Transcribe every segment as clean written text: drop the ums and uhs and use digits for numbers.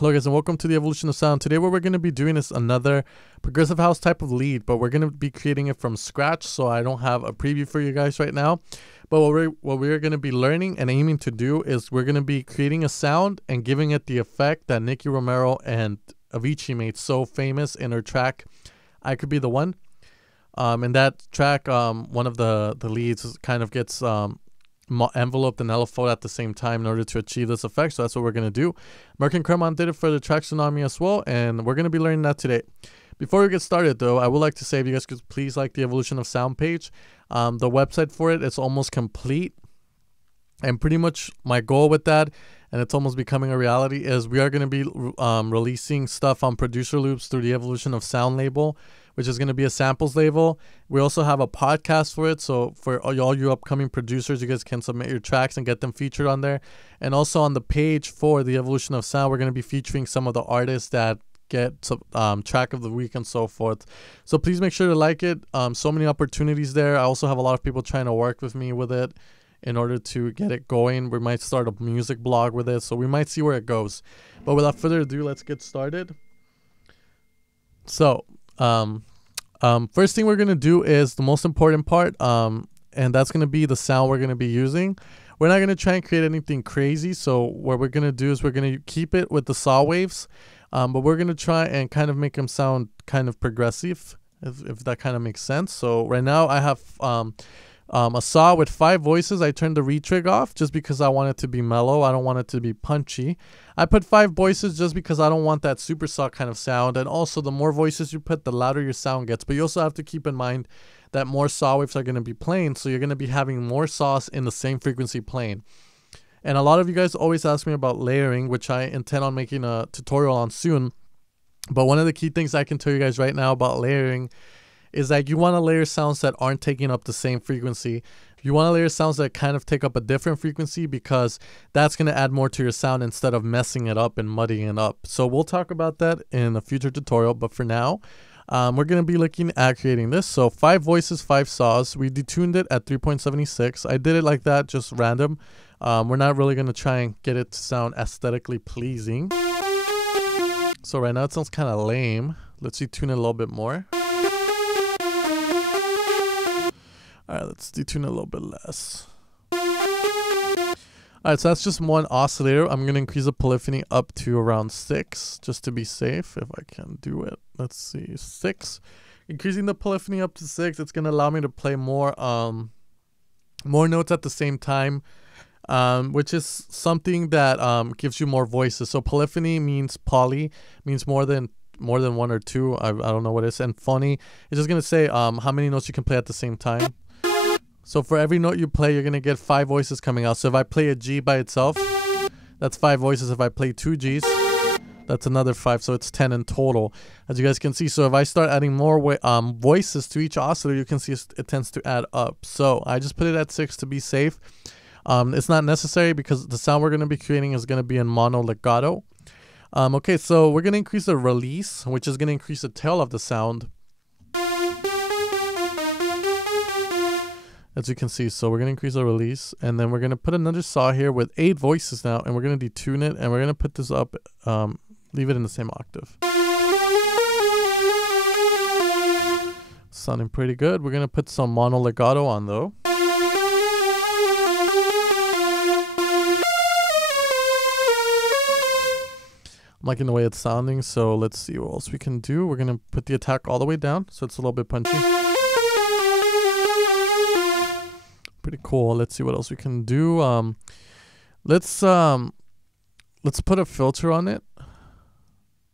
Hello guys and welcome to the Evolution of Sound. Today what we're going to be doing is another progressive house type of lead, but we're going to be creating it from scratch, so I don't have a preview for you guys right now. But what we're going to be learning and aiming to do is we're going to be creating a sound and giving it the effect that Nicky Romero and Avicii made so famous in her track I Could Be the One. In that track, one of the leads kind of gets enveloped and LFO at the same time in order to achieve this effect. So that's what we're going to do. Merck and Cremon did it for the track Tsunami as well, and we're going to be learning that today. Before we get started though, I would like to say if you guys could please like the Evolution of Sound page. The website for it is almost complete, and pretty much my goal with that, and it's almost becoming a reality, is we are going to be releasing stuff on producer loops through the Evolution of Sound label, which is going to be a samples label. We also have a podcast for it, so for all you upcoming producers, you guys can submit your tracks and get them featured on there. And also on the page for the Evolution of Sound, we're going to be featuring some of the artists that get track of the week and so forth. So please make sure to like it. So many opportunities there. I also have a lot of people trying to work with me with it in order to get it going. We might start a music blog with it, so we might see where it goes. But without further ado, let's get started. So first thing we're going to do is the most important part, and that's going to be the sound we're going to be using. We're not going to try and create anything crazy, so what we're going to do is we're going to keep it with the saw waves, but we're going to try and kind of make them sound kind of progressive, if that kind of makes sense. So right now I have a saw with 5 voices. I turned the retrig off just because I want it to be mellow. I don't want it to be punchy. I put 5 voices just because I don't want that super saw kind of sound. And also, the more voices you put, the louder your sound gets. But you also have to keep in mind that more saw waves are going to be playing, so you're going to be having more saws in the same frequency playing. And a lot of you guys always ask me about layering, which I intend on making a tutorial on soon. But one of the key things I can tell you guys right now about layering is that you want to layer sounds that aren't taking up the same frequency. You want to layer sounds that kind of take up a different frequency, because that's going to add more to your sound instead of messing it up and muddying it up. So we'll talk about that in a future tutorial, but for now, we're going to be looking at creating this. So 5 voices, 5 saws. We detuned it at 3.76. I did it like that, just random. We're not really going to try and get it to sound aesthetically pleasing. So right now it sounds kind of lame. Let's detune it a little bit more. Alright, let's detune it a little bit less. Alright, so that's just one oscillator. I'm going to increase the polyphony up to around 6, just to be safe, if I can do it. Let's see, 6. Increasing the polyphony up to 6, it's going to allow me to play more notes at the same time, which is something that gives you more voices. So polyphony means means more than 1 or 2. I don't know what it is. And phony is just going to say how many notes you can play at the same time. So for every note you play, you're going to get 5 voices coming out. So if I play a G by itself, that's 5 voices. If I play 2 Gs, that's another 5. So it's 10 in total, as you guys can see. So if I start adding more voices to each oscillator, you can see it tends to add up. So I just put it at 6 to be safe. It's not necessary because the sound we're going to be creating is going to be in mono legato. Okay, so we're going to increase the release, which is going to increase the tail of the sound, as you can see. So we're going to increase the release, and then we're going to put another saw here with 8 voices now, and we're going to detune it, and we're going to put this up, leave it in the same octave. Sounding pretty good. We're going to put some mono legato on though. I'm liking the way it's sounding, so let's see what else we can do. We're going to put the attack all the way down, so it's a little bit punchy. Pretty cool. Let's see what else we can do. Let's put a filter on it.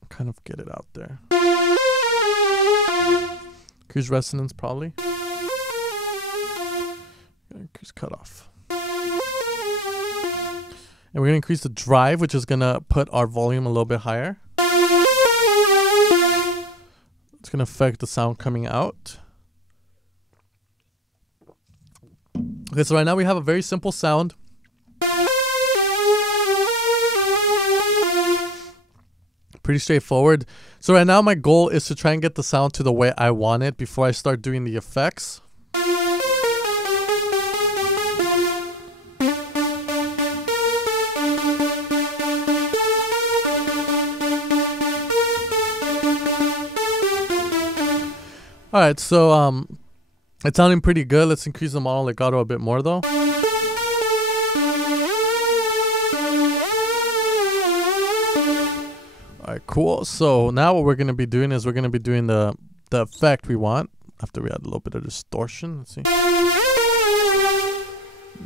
Kind of get it out there. Increase resonance probably. Increase cutoff. And we're going to increase the drive, which is going to put our volume a little bit higher. It's going to affect the sound coming out. Okay, so right now we have a very simple sound. Pretty straightforward. So right now my goal is to try and get the sound to the way I want it before I start doing the effects. All right, so it's sounding pretty good. Let's increase the mono legato a bit more though. All right, cool. So now what we're gonna be doing is we're gonna be doing the effect we want after we add a little bit of distortion. Let's see.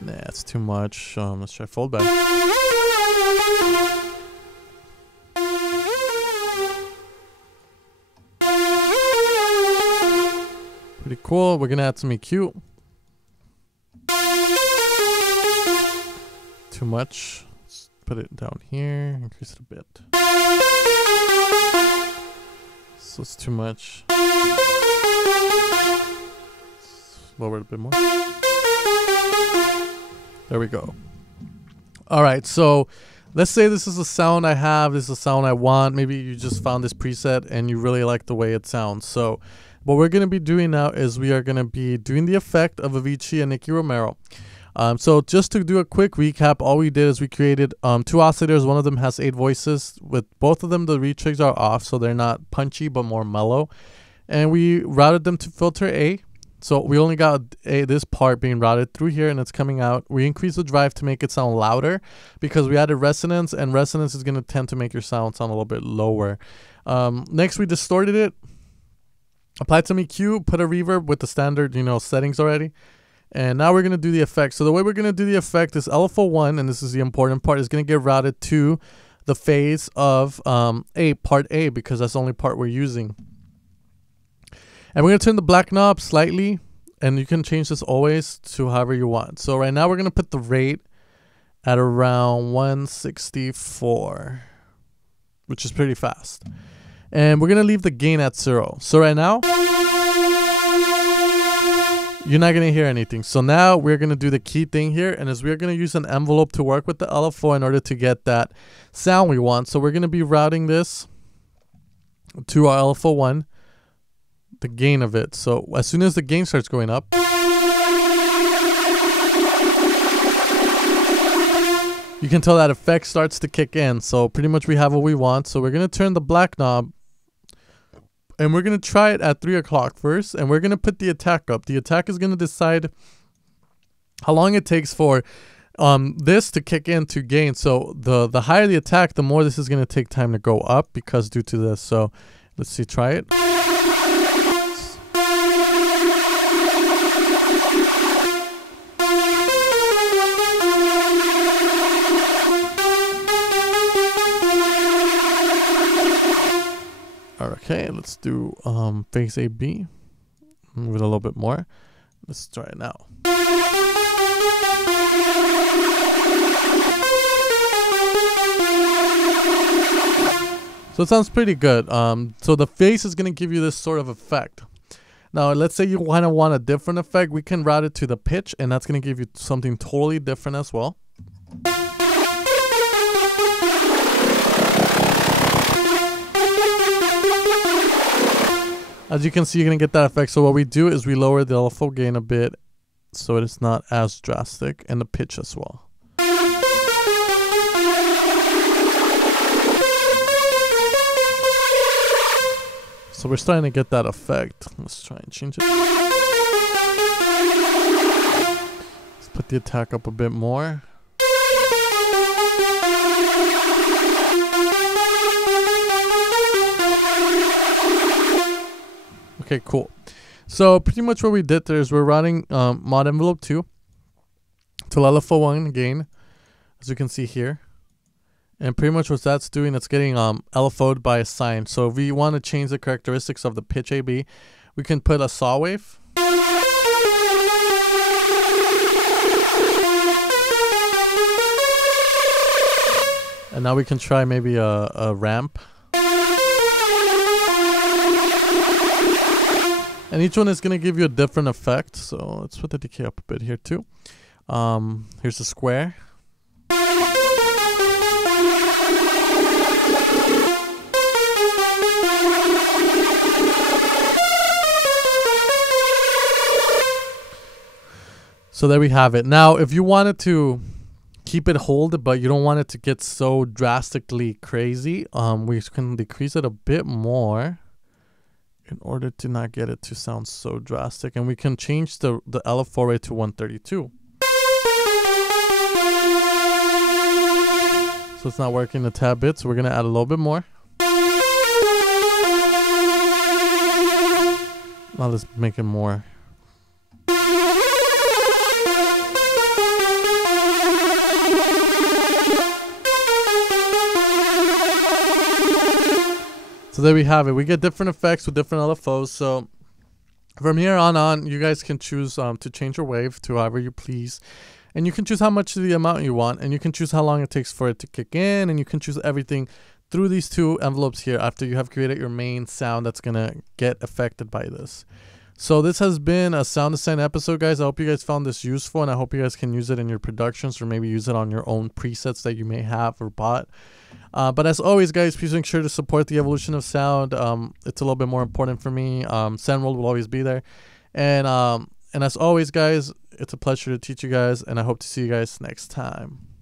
Nah, it's too much. Let's try fold back. Pretty cool. We're gonna add some EQ. Too much. Let's put it down here. Increase it a bit. So it's too much. Lower it a bit more. There we go. All right, so let's say this is a sound I have. This is a sound I want. Maybe you just found this preset and you really like the way it sounds. So what we're going to be doing now is we are going to be doing the effect of Avicii and Nicky Romero. So just to do a quick recap, all we did is we created 2 oscillators. One of them has 8 voices. With both of them, the retrigs are off, so they're not punchy but more mellow. And we routed them to filter A. So we only got this part being routed through here, and it's coming out. We increased the drive to make it sound louder because we added resonance, and resonance is going to tend to make your sound a little bit lower. Next, we distorted it, applied some EQ, put a reverb with the standard, settings already. And now we're going to do the effect. So the way we're going to do the effect is LFO 1, and this is the important part, is going to get routed to the phase of part A, because that's the only part we're using. And we're going to turn the black knob slightly, and you can change this always to however you want. So right now we're going to put the rate at around 164, which is pretty fast. And we're going to leave the gain at 0. So right now, you're not going to hear anything. So now we're going to do the key thing here, and is we're going to use an envelope to work with the LFO in order to get that sound we want. So we're going to be routing this to our LFO 1. The gain of it. So as soon as the gain starts going up, you can tell that effect starts to kick in. So pretty much we have what we want. So we're going to turn the black knob, and we're going to try it at 3 o'clock first, and we're going to put the attack up. The attack is going to decide how long it takes for this to kick in to gain. So the higher the attack, the more this is going to take time to go up because due to this. So let's see, try it. Okay, let's do phase AB. Move it a little bit more. Let's try it now. So it sounds pretty good. So the phase is going to give you this sort of effect. Now, let's say you want a different effect. We can route it to the pitch, and that's going to give you something totally different as well. As you can see, you're going to get that effect. So what we do is we lower the LFO gain a bit so it's not as drastic, and the pitch as well. So we're starting to get that effect. Let's try and change it. Let's put the attack up a bit more. Okay, cool. So pretty much what we did there is we're routing mod envelope 2 to LFO 1 gain, as you can see here. And pretty much what that's doing, it's getting LFO'd by a sine. So if we want to change the characteristics of the pitch AB, we can put a saw wave. And now we can try maybe a ramp. And each one is going to give you a different effect. So let's put the decay up a bit here too. Here's the square. So there we have it. Now, if you wanted to keep it hold, but you don't want it to get so drastically crazy, we can decrease it a bit more. in order to not get it to sound so drastic. And we can change the LFO rate to 132. So it's not working a tad bit, so we're going to add a little bit more. Now let's make it more. So there we have it. We get different effects with different LFOs. So from here on, you guys can choose to change your wave to however you please. And you can choose how much of the amount you want. And you can choose how long it takes for it to kick in. And you can choose everything through these two envelopes here after you have created your main sound that's going to get affected by this. So this has been a sound design episode, guys. I hope you guys found this useful, and I hope you guys can use it in your productions or maybe use it on your own presets that you may have or bought. But as always, guys, please make sure to support the evolution of sound. It's a little bit more important for me. Zen World will always be there. And as always, guys, it's a pleasure to teach you guys, and I hope to see you guys next time.